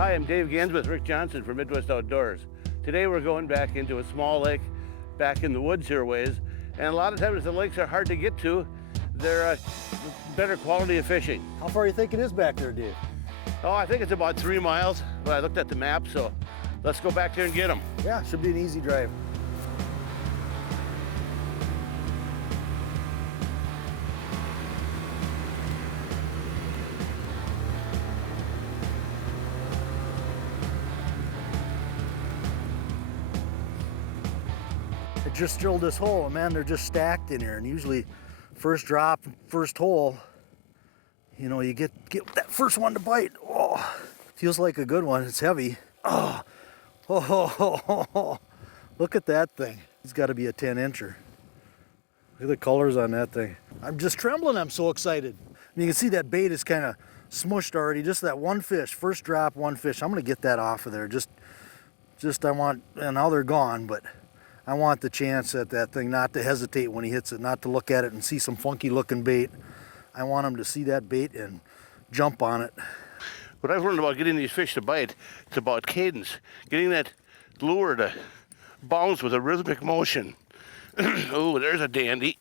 Hi, I'm Dave Genz with Rick Johnson from Midwest Outdoors. Today we're going back into a small lake back in the woods here ways, and a lot of times the lakes are hard to get to. They're a better quality of fishing. How far do you think it is back there, Dave? Oh, I think it's about 3 miles, but I looked at the map, so let's go back there and get them. Yeah, should be an easy drive. I just drilled this hole, and man, they're just stacked in here. And usually, first drop, first hole, you know, you get that first one to bite. Oh, feels like a good one. It's heavy. Oh, look at that thing. It's got to be a 10-incher. Look at the colors on that thing. I'm just trembling. I'm so excited. And you can see that bait is kind of smushed already. Just that one fish, first drop, one fish. I'm gonna get that off of there. Just I want, and now they're gone, but I want the chance at that thing not to hesitate when he hits it, not to look at it and see some funky looking bait. I want him to see that bait and jump on it. What I've learned about getting these fish to bite, it's about cadence. Getting that lure to bounce with a rhythmic motion. Oh, there's a dandy.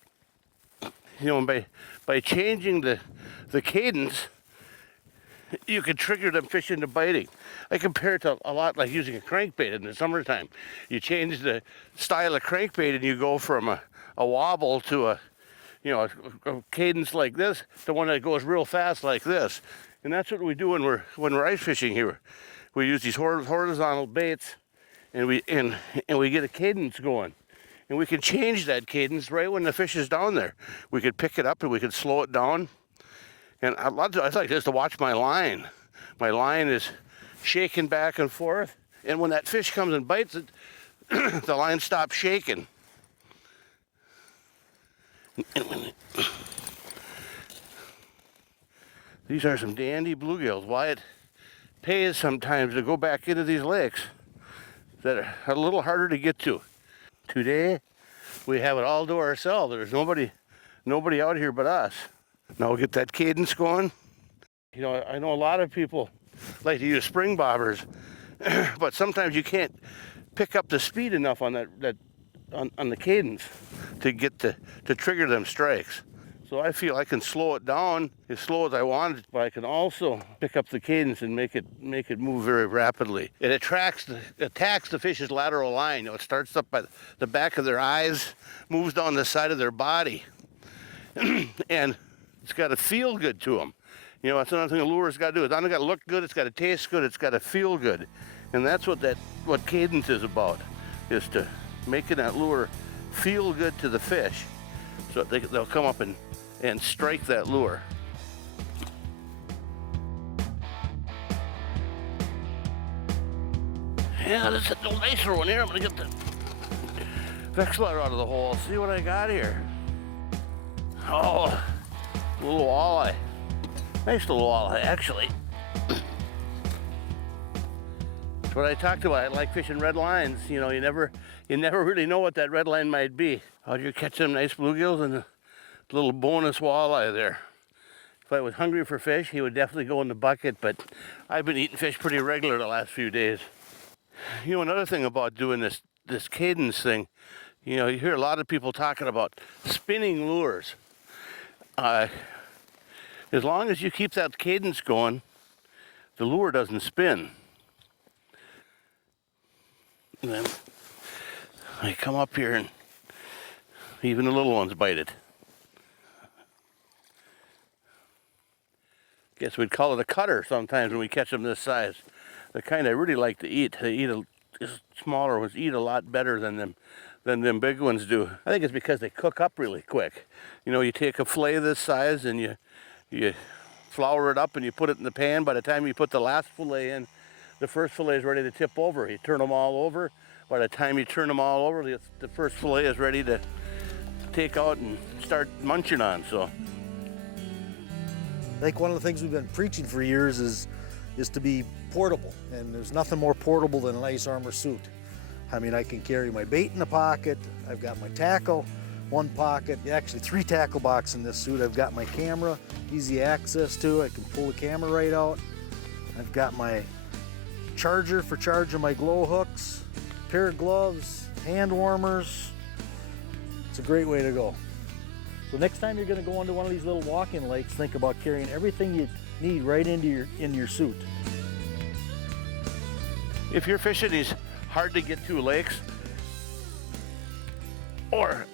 You know, and by changing the cadence, you can trigger them fish into biting. I compare it to a lot like using a crankbait in the summertime. You change the style of crankbait and you go from a wobble to a cadence like this to one that goes real fast like this. And that's what we do when we're ice fishing here. We use these horizontal baits and we get a cadence going. And we can change that cadence right when the fish is down there. We could pick it up and we could slow it down. And I like this to watch my line. My line is shaking back and forth. And when that fish comes and bites it, the line stops shaking. These are some dandy bluegills. Why it pays sometimes to go back into these lakes that are a little harder to get to. Today, we have it all to ourselves. There's nobody out here but us. Now we'll get that cadence going. You know, I know a lot of people like to use spring bobbers, but sometimes you can't pick up the speed enough on on the cadence to get to trigger them strikes. So I feel I can slow it down as slow as I want it, but I can also pick up the cadence and make it move very rapidly. It attacks the fish's lateral line. You know, it starts up by the back of their eyes, moves down the side of their body, and it's got to feel good to them. You know, that's another thing a lure's got to do. It's not got to look good. It's got to taste good. It's got to feel good, and that's what cadence is about, is to making that lure feel good to the fish, so they'll come up and strike that lure. Yeah, this is a nicer one here. I'm gonna get the Vexler out of the hole. See what I got here. Oh, a little walleye. Nice little walleye, actually. That's what I talked about. I like fishing red lines. You know, you never really know what that red line might be. How'd you catch them nice bluegills and a little bonus walleye there? If I was hungry for fish, he would definitely go in the bucket, but I've been eating fish pretty regular the last few days. You know, another thing about doing this cadence thing, you know, you hear a lot of people talking about spinning lures. As long as you keep that cadence going, the lure doesn't spin. And then I come up here and even the little ones bite it. Guess we'd call it a cutter sometimes when we catch them this size. The kind I really like to eat. Smaller ones eat a lot better than them big ones do. I think it's because they cook up really quick. You know, you take a fillet this size and you flour it up and you put it in the pan. By the time you put the last fillet in, the first fillet is ready to tip over. You turn them all over. By the time you turn them all over, the first fillet is ready to take out and start munching on. So I think one of the things we've been preaching for years is to be portable, and there's nothing more portable than an ice armor suit. I mean, I can carry my bait in the pocket, I've got my tackle, one pocket, actually 3 tackle boxes in this suit. I've got my camera, easy access to, I can pull the camera right out. I've got my charger for charging my glow hooks, pair of gloves, hand warmers. It's a great way to go. So next time you're going to go into one of these little walk-in lakes, think about carrying everything you need right into your suit. If you're fishing these hard to get to lakes, or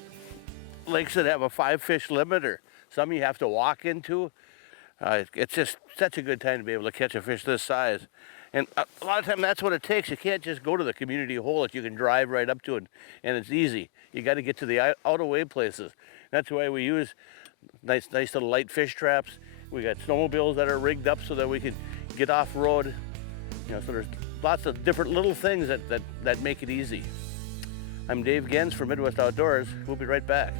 lakes that have a 5-fish limit, or some you have to walk into, it's just such a good time to be able to catch a fish this size. And a lot of time that's what it takes. You can't just go to the community hole that you can drive right up to, and it's easy. You got to get to the out-of-way places. That's why we use nice little light fish traps. We got snowmobiles that are rigged up so that we can get off-road. You know, so there's lots of different little things that make it easy. I'm Dave Genz for Midwest Outdoors. We'll be right back.